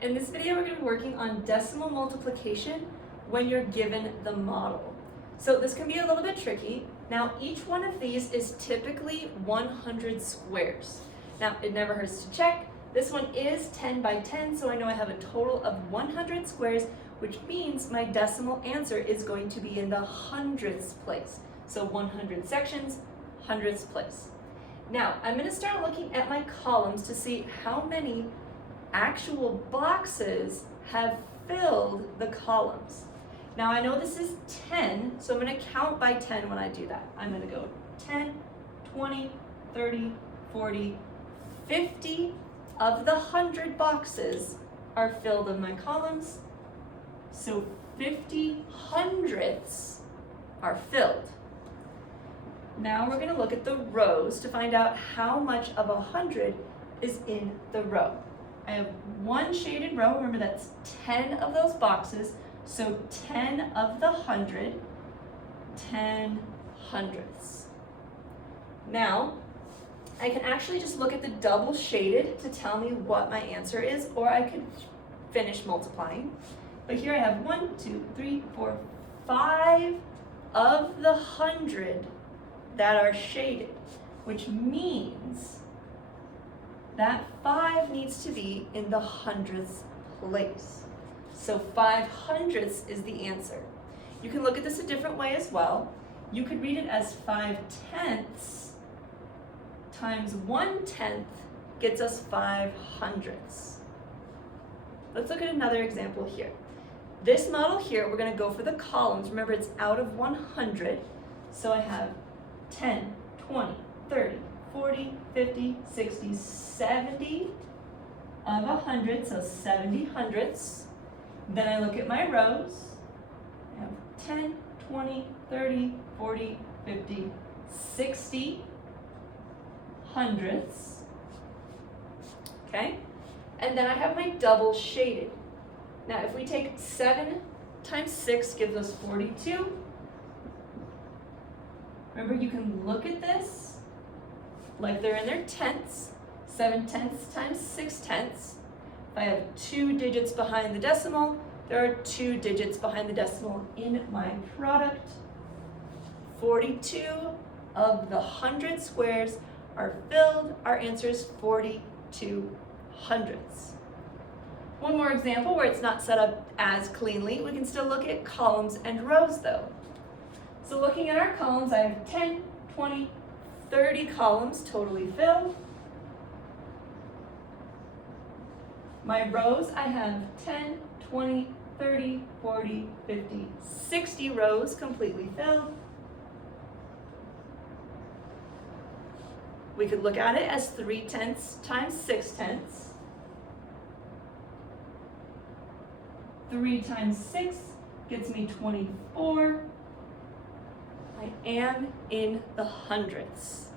In this video, we're going to be working on decimal multiplication when you're given the model. So this can be a little bit tricky. Now, each one of these is typically 100 squares. Now, it never hurts to check. This one is 10 by 10, so I know I have a total of 100 squares, which means my decimal answer is going to be in the hundredths place. So 100 sections, hundredths place. Now, I'm going to start looking at my columns to see how many actual boxes have filled the columns. Now I know this is 10, so I'm going to count by 10 when I do that. I'm going to go 10, 20, 30, 40, 50 of the 100 boxes are filled in my columns. So 50 hundredths are filled. Now we're going to look at the rows to find out how much of 100 is in the row. I have one shaded row, remember that's 10 of those boxes, so 10 of the 100, 10 hundredths. Now, I can actually just look at the double shaded to tell me what my answer is, or I could finish multiplying. But here I have 1, 2, 3, 4, 5 of the 100 that are shaded, which means that 5 needs to be in the hundredths place. So 5 hundredths is the answer. You can look at this a different way as well. You could read it as 5 tenths times 1/10 gets us 5 hundredths. Let's look at another example here. This model here, we're going to go for the columns. Remember, it's out of 100. So I have 10, 20, 30, 40, 50, 60, 70 of 100, so 70 hundredths. Then I look at my rows. I have 10, 20, 30, 40, 50, 60 hundredths. Okay? And then I have my double shaded. Now, if we take 7 times 6 gives us 42. Remember, you can look at this like they're in their tenths. 7 tenths times 6 tenths. If I have 2 digits behind the decimal, there are 2 digits behind the decimal in my product. 42 of the 100 squares are filled. Our answer is 42 hundredths. One more example where it's not set up as cleanly. We can still look at columns and rows though. So looking at our columns, I have 10, 20, 30 columns totally filled. My rows, I have 10, 20, 30, 40, 50, 60 rows completely filled. We could look at it as 3 tenths times 6 tenths. 3 times 6 gets me 24. I am in the hundredths.